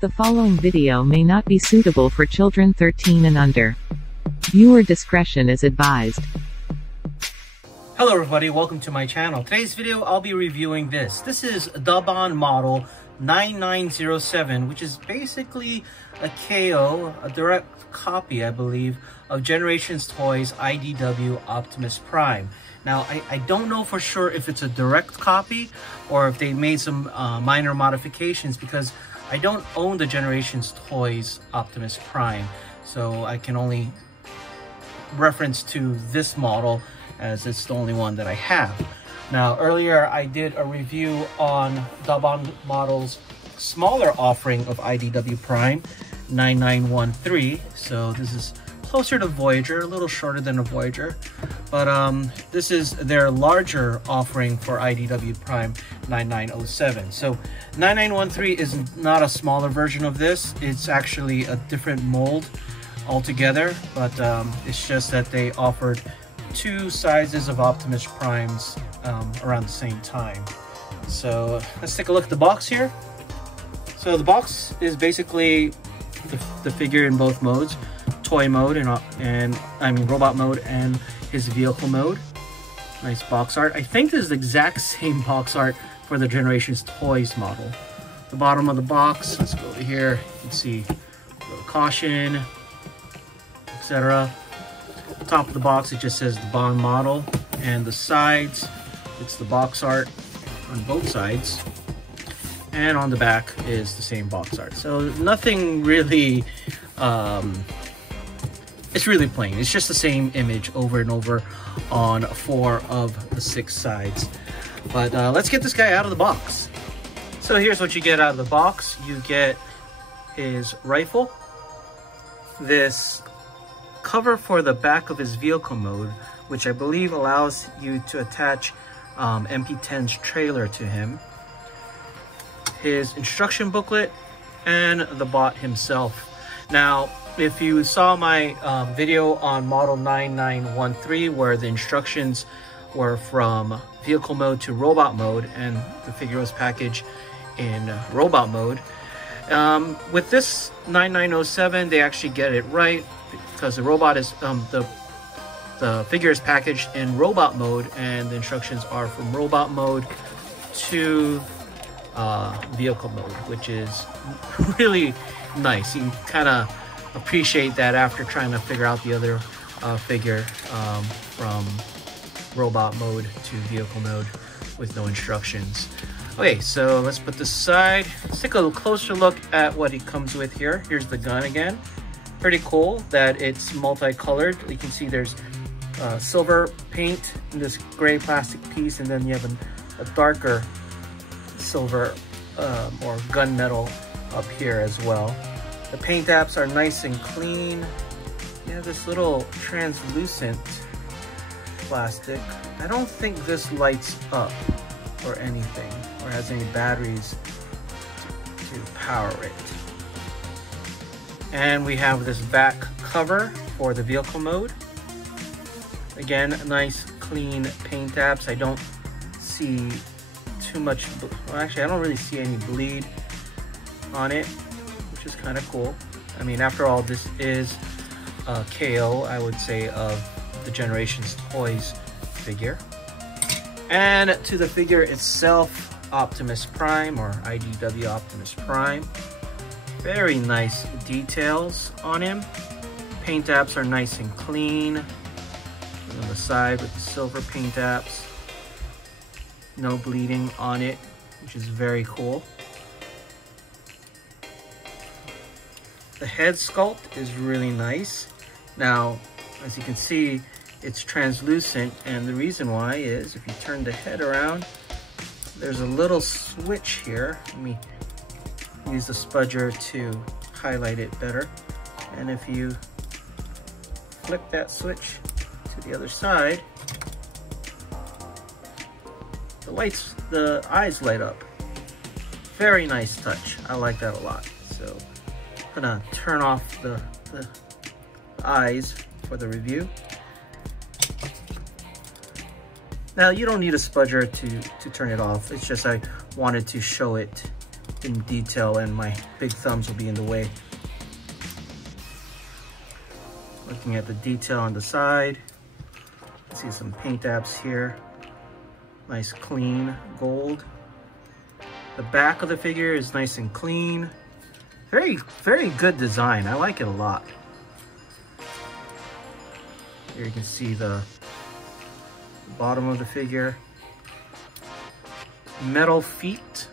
The following video may not be suitable for children 13 and under. Viewer discretion is advised. Hello everybody, welcome to my channel. Today's video I'll be reviewing this. This is Daban model 9907, which is basically a KO, a direct copy, I believe, of Generations Toys IDW Optimus Prime. Now, I don't know for sure if it's a direct copy or if they made some minor modifications, because I don't own the Generations Toys Optimus Prime, so I can only reference to this model as it's the only one that I have. Now, earlier I did a review on Daban model's smaller offering of IDW Prime 9913, so this is closer to Voyager, a little shorter than a Voyager, but this is their larger offering for IDW Prime 9907. So 9913 is not a smaller version of this, it's actually a different mold altogether, but it's just that they offered two sizes of Optimus Primes around the same time. So let's take a look at the box here. So the box is basically the figure in both modes, toy mode and I mean robot mode and his vehicle mode. Nice box art. I think this is the exact same box art for the Generations Toys model. The bottom of the box, let's go over here, you can see a little caution, etc. Top of the box, it just says the Daban model, and the sides, it's the box art on both sides, and on the back is the same box art. So nothing really, it's really plain. It's just the same image over and over on 4 of the 6 sides. But let's get this guy out of the box. So here's what you get out of the box. You get his rifle, this cover for the back of his vehicle mode, which I believe allows you to attach MP10's trailer to him, his instruction booklet, and the bot himself. Now, if you saw my video on model 9913, where the instructions were from vehicle mode to robot mode and the figure was packaged in robot mode, with this 9907 they actually get it right, because the robot is the figure is packaged in robot mode and the instructions are from robot mode to vehicle mode, which is really nice. You can kind of appreciate that after trying to figure out the other figure from robot mode to vehicle mode with no instructions. Okay, so let's put this aside. Let's take a closer look at what it comes with here. Here's the gun again. Pretty cool that it's multicolored. You can see there's silver paint in this gray plastic piece, and then you have a darker silver or gunmetal up here as well. The paint apps are nice and clean. You have this little translucent plastic. I don't think this lights up or anything, or has any batteries to power it. And we have this back cover for the vehicle mode. Again, nice clean paint apps. I don't see too much, well, actually I don't really see any bleed on it, which is kind of cool. I mean, after all, this is a KO, I would say, of the Generations Toys figure. And to the figure itself, Optimus Prime, or IDW Optimus Prime. Very nice details on him. Paint apps are nice and clean. And on the side with the silver paint apps. No bleeding on it, which is very cool. The head sculpt is really nice. Now, as you can see, it's translucent, and the reason why is if you turn the head around, there's a little switch here. Let me use the spudger to highlight it better. And if you flip that switch to the other side, the eyes light up. Very nice touch. I like that a lot. So I'm gonna turn off the eyes for the review. Now, you don't need a spudger to turn it off. It's just I wanted to show it in detail, and my big thumbs will be in the way. Looking at the detail on the side, see some paint apps here. Nice clean gold. The back of the figure is nice and clean. Very, very good design. I like it a lot. Here you can see the bottom of the figure. Metal feet.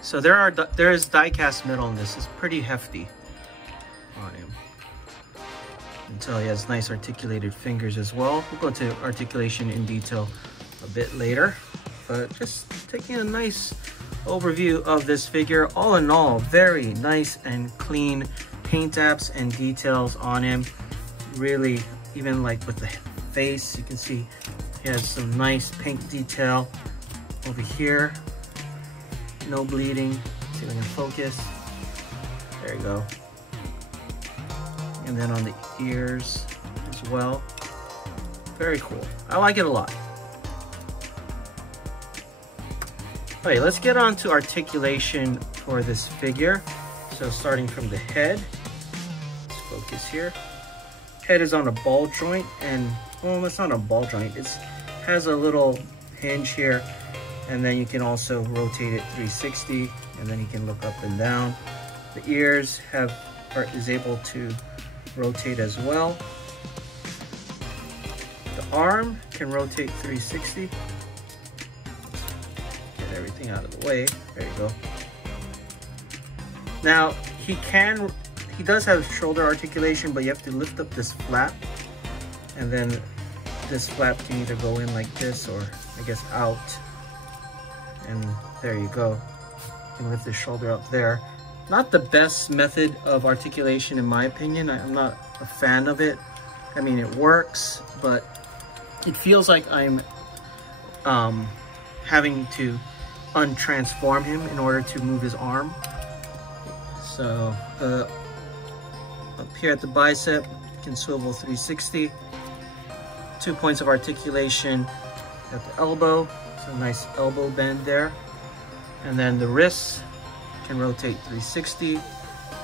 So there is die-cast metal in this. It's pretty hefty on him. Until he has nice articulated fingers as well. We'll go to articulation in detail a bit later. But just taking a nice overview of this figure. All in all, very nice and clean paint apps and details on him. Really, even like with the face, you can see he has some nice pink detail over here. No bleeding. See if I can focus. There you go. And then on the ears as well. Very cool. I like it a lot. Okay, let's get on to articulation for this figure. So starting from the head, let's focus here. Head is on a ball joint, and well, it's not a ball joint. It has a little hinge here, and then you can also rotate it 360, and then you can look up and down. The ears is able to rotate as well. The arm can rotate 360. Everything out of the way. There you go. Now he does have shoulder articulation, but you have to lift up this flap, and then this flap can either go in like this or I guess out, and there you go. You can lift the shoulder up there. Not the best method of articulation in my opinion. I'm not a fan of it. I mean, it works, but it feels like I'm having to untransform him in order to move his arm. So up here at the bicep, you can swivel 360. 2 points of articulation at the elbow, so nice elbow bend there. And then the wrists can rotate 360,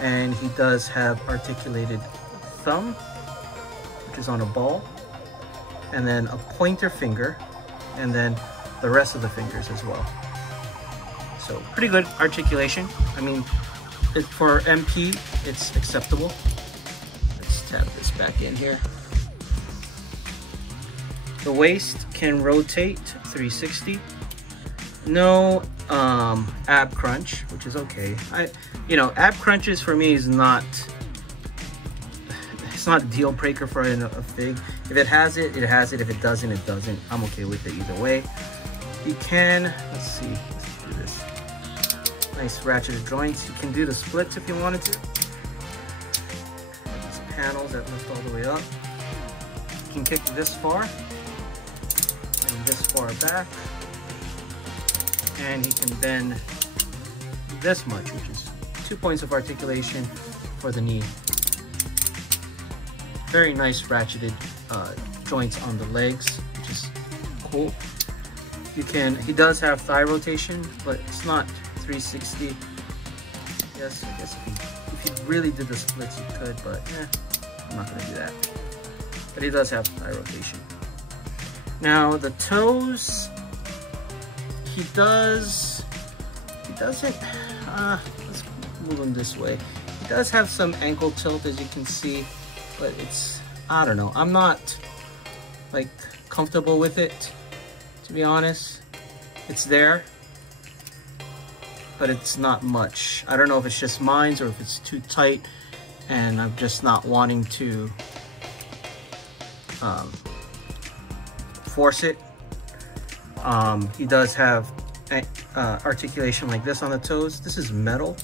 and he does have articulated thumb, which is on a ball, and then a pointer finger, and then the rest of the fingers as well. So pretty good articulation. I mean, for MP, it's acceptable. Let's tap this back in here. The waist can rotate 360. No ab crunch, which is okay. Ab crunches for me is not. It's not a deal breaker for a fig. If it has it, it has it. If it doesn't, it doesn't. I'm okay with it either way. You can, let's see, let's do this. Nice ratcheted joints. You can do the splits if you wanted to. These panels that lift all the way up. You can kick this far and this far back. And he can bend this much, which is 2 points of articulation for the knee. Very nice ratcheted joints on the legs, which is cool. He does have thigh rotation, but it's not 360. Yes, I guess if you really did the splits, you could, but I'm not gonna do that. But he does have thigh rotation. Now the toes, he doesn't, let's move him this way. He does have some ankle tilt, as you can see, but it's, I don't know. I'm not like comfortable with it, to be honest. It's there, but it's not much. I don't know if it's just mine or if it's too tight and I'm just not wanting to force it. He does have articulation like this on the toes. This is metal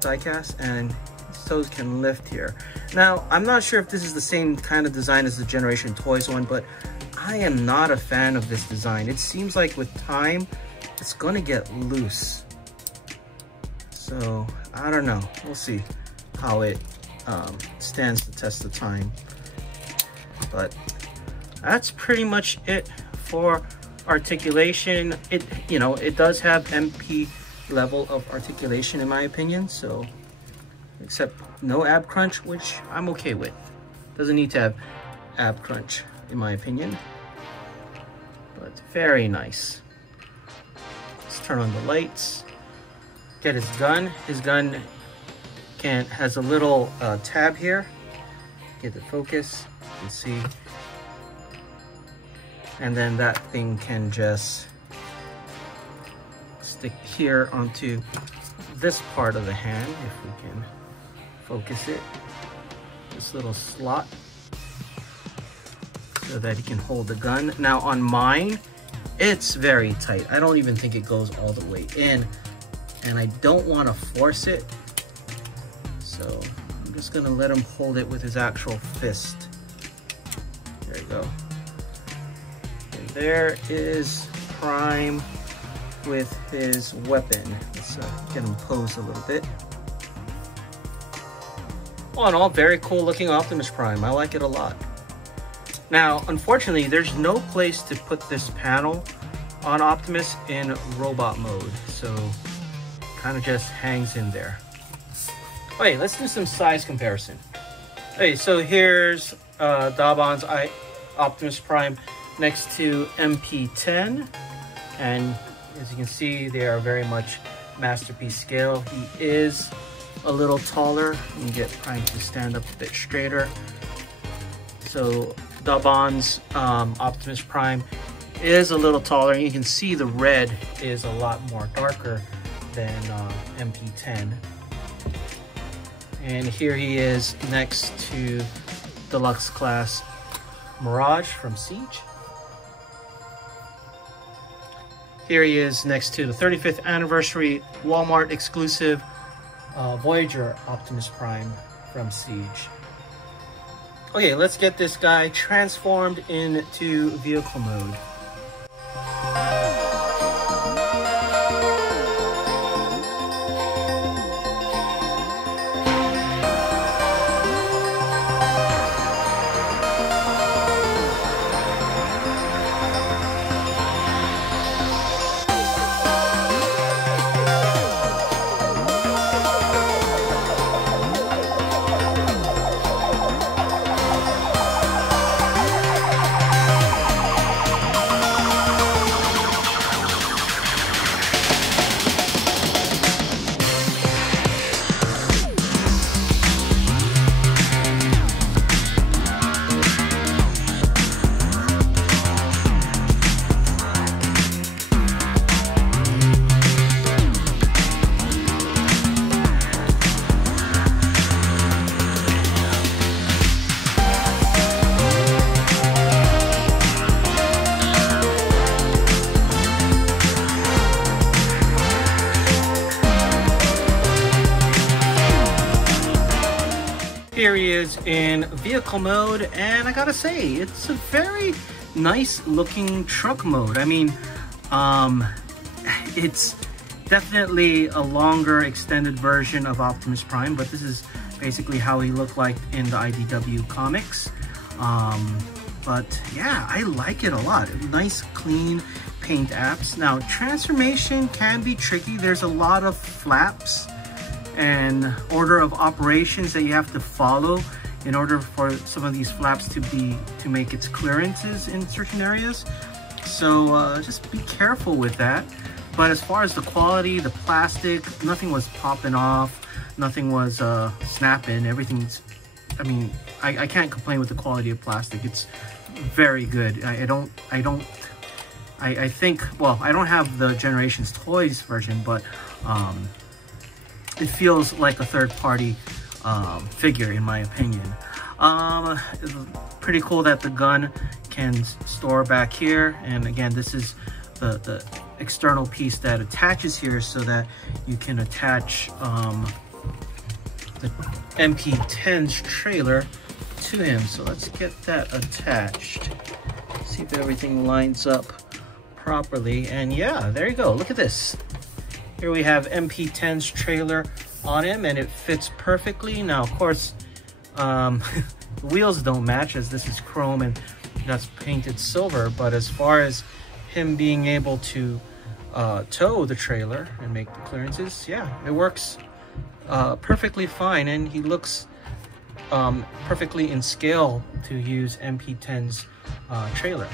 die cast, and his toes can lift here. Now, I'm not sure if this is the same kind of design as the Generation Toys one, but I am not a fan of this design. It seems like with time, it's gonna get loose. So, I don't know. We'll see how it stands the test of time. But that's pretty much it for articulation. It does have MP level of articulation in my opinion. So, except no ab crunch, which I'm okay with. Doesn't need to have ab crunch in my opinion, but very nice. Let's turn on the lights. Get his gun. His gun has a little tab here. Get the focus. You can see. And then that thing can just stick here onto this part of the hand, if we can focus it. This little slot, so that he can hold the gun. Now on mine, it's very tight. I don't even think it goes all the way in, and I don't want to force it. So I'm just gonna let him hold it with his actual fist. There you go. And there is Prime with his weapon. Let's get him posed a little bit. All in all, very cool looking Optimus Prime. I like it a lot. Now, unfortunately, there's no place to put this panel on Optimus in robot mode, so kind of just hangs in there. Okay, let's do some size comparison. Okay, so here's Daban's Optimus Prime next to MP10, and as you can see, they are very much masterpiece scale. He is a little taller. You can get Prime to stand up a bit straighter. So Daban's Optimus Prime is a little taller. You can see the red is a lot more darker than MP10. And here he is next to Deluxe Class Mirage from Siege. Here he is next to the 35th anniversary Walmart exclusive Voyager Optimus Prime from Siege. Okay, let's get this guy transformed into vehicle mode. Here he is in vehicle mode, and I gotta say, it's a very nice looking truck mode. I mean, it's definitely a longer extended version of Optimus Prime, but this is basically how he looked like in the IDW comics. But yeah, I like it a lot. Nice clean paint apps. Now, transformation can be tricky. There's a lot of flaps and order of operations that you have to follow in order for some of these flaps to make its clearances in certain areas. So just be careful with that. But as far as the quality, the plastic, nothing was popping off, nothing was snapping. Everything's, I mean, I can't complain with the quality of plastic. It's very good. I think, well, I don't have the Generations Toys version, but it feels like a third-party figure, in my opinion. It's pretty cool that the gun can store back here, and again, this is the external piece that attaches here so that you can attach the MP10's trailer to him. So let's get that attached, see if everything lines up properly. And yeah, there you go, look at this. Here we have MP10's trailer on him, and it fits perfectly. Now, of course, the wheels don't match, as this is chrome and that's painted silver, but as far as him being able to tow the trailer and make the clearances, yeah, it works perfectly fine, and he looks perfectly in scale to use MP10's trailer.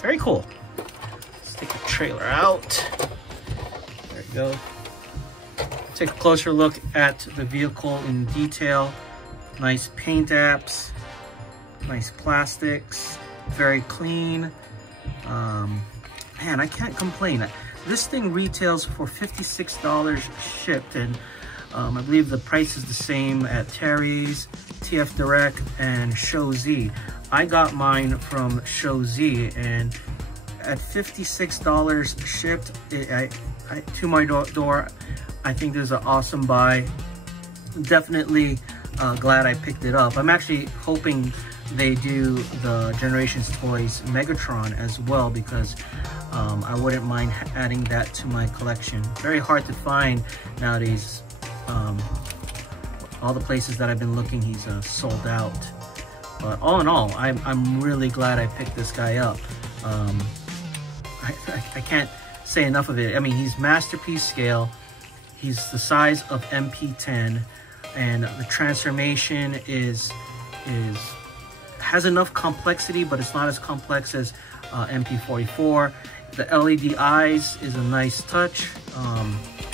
Very cool. Let's take the trailer out. There you go. Take a closer look at the vehicle in detail. Nice paint apps, nice plastics, very clean. Man, I can't complain. This thing retails for $56 shipped, and I believe the price is the same at Terry's, TF Direct, and Show Z. I got mine from Show Z, and at $56 shipped to my door, I think this is an awesome buy. Definitely glad I picked it up. I'm actually hoping they do the Generations Toys Megatron as well, because I wouldn't mind adding that to my collection. Very hard to find nowadays. All the places that I've been looking, he's sold out. But all in all, I'm really glad I picked this guy up. I can't say enough of it. I mean, he's masterpiece scale. He's the size of MP10, and the transformation has enough complexity, but it's not as complex as MP44. The LED eyes is a nice touch.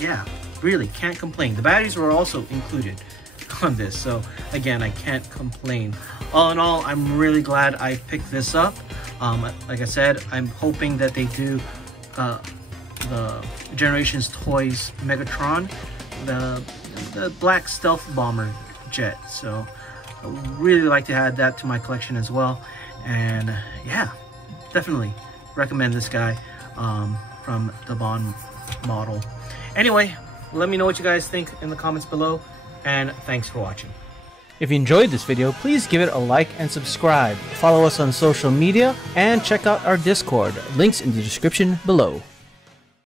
Yeah, really can't complain. The batteries were also included on this, so again, I can't complain. All in all, I'm really glad I picked this up. Like I said, I'm hoping that they do the Generations Toys Megatron, the black stealth bomber jet. So I would really like to add that to my collection as well. And yeah, definitely recommend this guy from Daban model. Anyway, let me know what you guys think in the comments below, and thanks for watching. If you enjoyed this video, please give it a like and subscribe. Follow us on social media and check out our Discord. Links in the description below.